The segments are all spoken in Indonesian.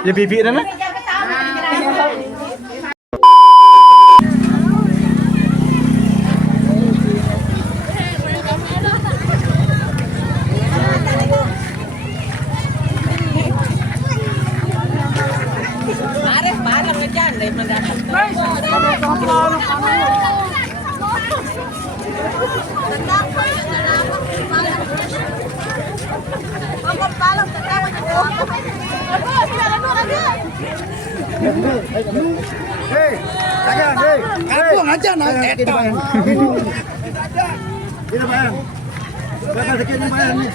Ya bibi na. Hei, jangan, hei. Kampung aja nak etong. Ini bayang. Berapa sekian bayang ni?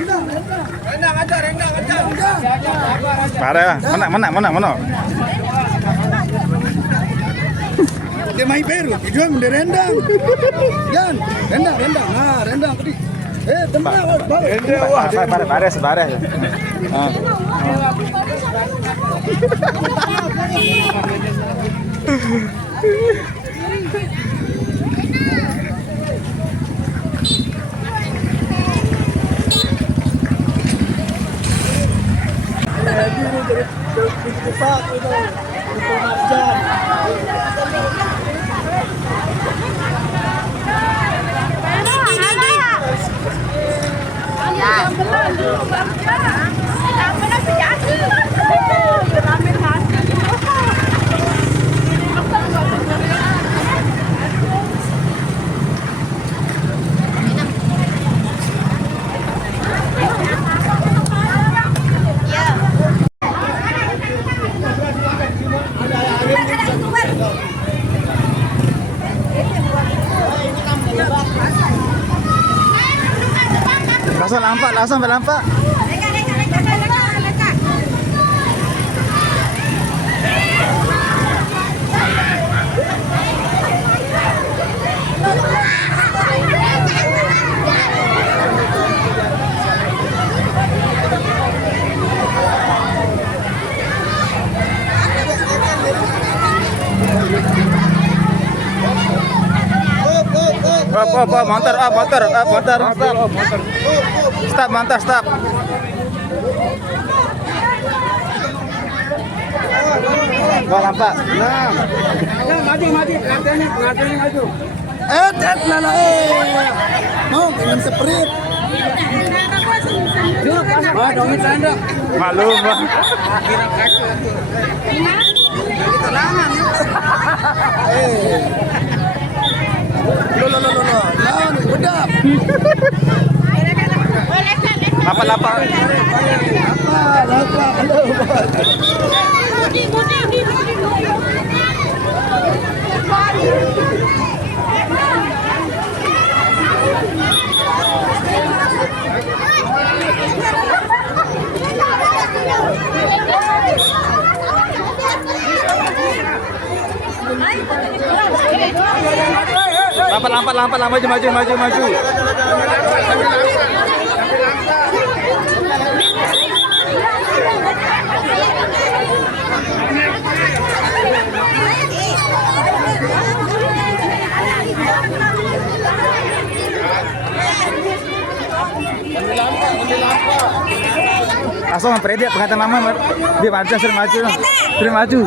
Rendang aja. Parah. Mana? Dia main peru, dia mende rendang. Jangan, rendang. Nah, rendang tadi. Tembak. Parah. Langsung lampak. Motor. Stop. Gua lampak. Nah, maju. Latihannya maju. Lala. Mau minum sprite. Dongit sandok. Malu, Bang. Kita lama nih. Lo. Bedap. Lapa. Lampat, maju. Langsung memprediksi pengantin mama dia maju sering maju banget. Dia maju.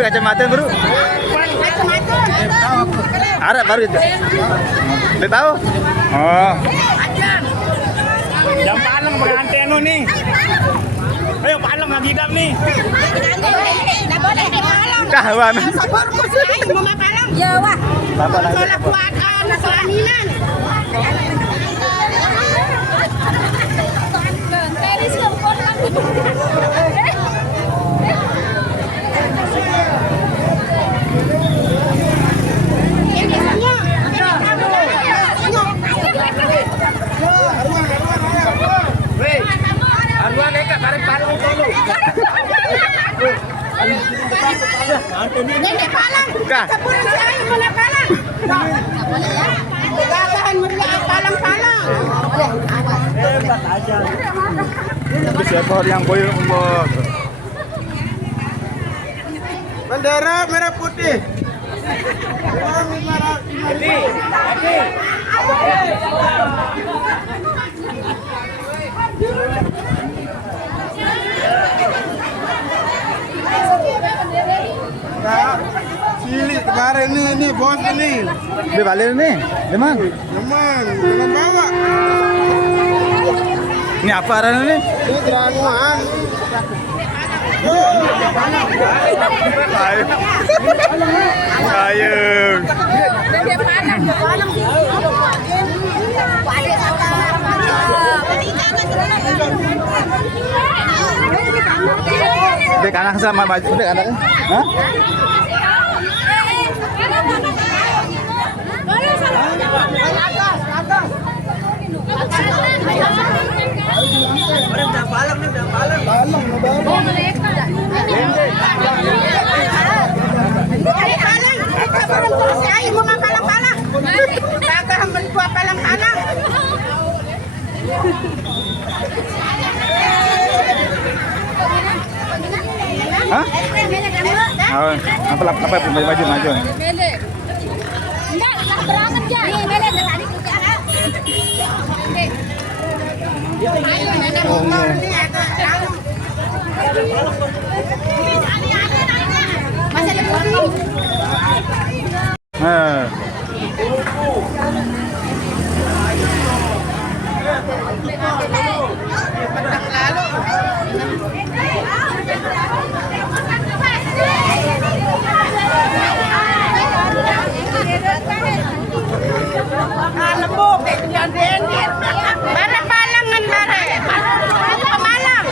Pakai kacamata bro. Ada baru itu. Dia tahu? Oh. Jam palang berantenu nih. Ayo palang lagi dam nih. Kawan. Ya wah. Bapak Kuatan selaminan. Gagahan mo rin ang palang-palang. Itu siapa yang boyong umbok? Bendera merah putih. Cilik kemarin ini bos ini. Dia balik nih, Deman. Teman, dengan bawa. Ini apa arahnya nih? Ini geranuan. Ayo. Ayo. Dek anak sama baju dek anaknya. Hah? Ayaw mo mga palang-palang. Gagahan mo rin palang-palang. Hah? Oh, apa maju maju. Enggak, berangan ya. Nih, Mele, tadi kerjaan. Ayo, nenek motor ini ada. Masih ada putih. Lembut, jangan diendit. Bare palangan bare. Pemalang.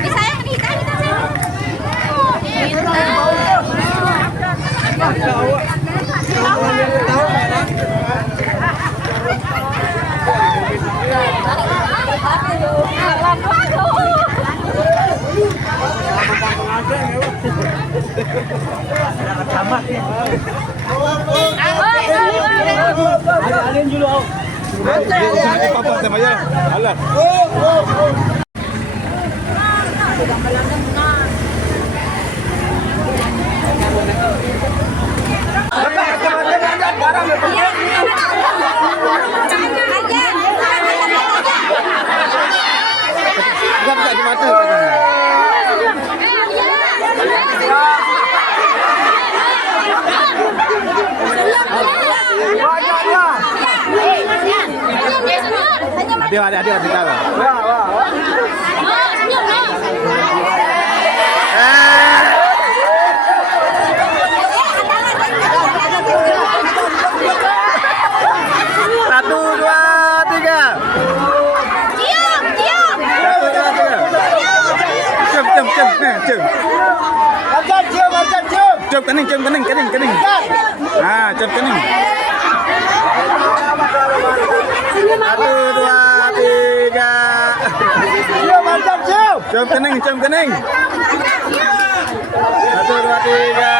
Bisa ya kita. Alin dulu. Apa sama ya? Alah. Enggak di mata. Ada kita lah. Satu, dua, tiga. Cium. Satu, dua, tiga. Cium. Cium kening. Nah, cium kening. Satu, dua, tiga. Cium kening. Satu, dua, tiga.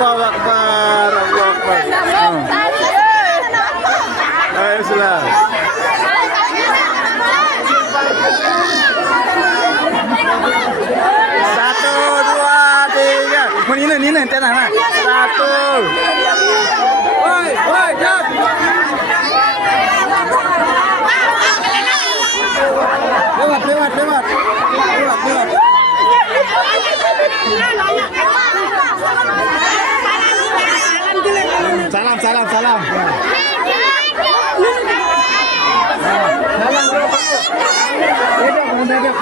Allahu Akbar. Ayo sudah. Satu, dua, tiga. Nina, tenang lah. Satu. Woi, jam. Lewat. Salam. Bener.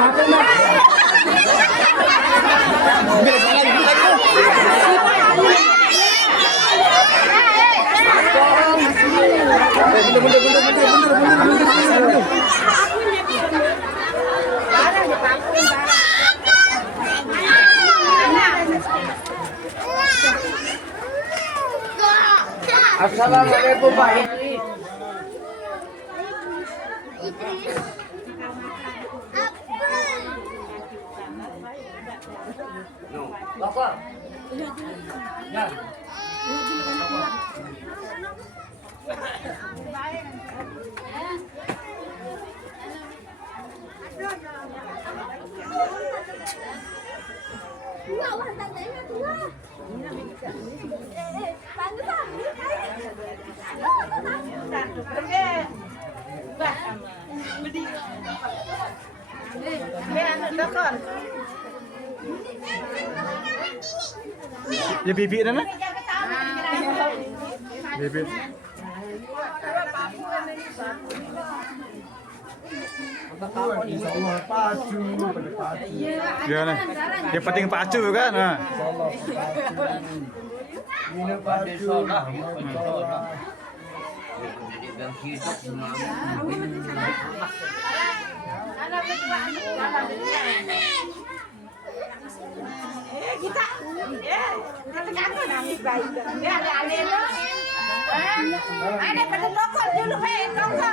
Ya bibi na. Bibi. Ya nih. Yang penting pacu kan. Nah. Kita, kata nangis baik. Ya ada aneh loh. Ada pada toko dulu, toko.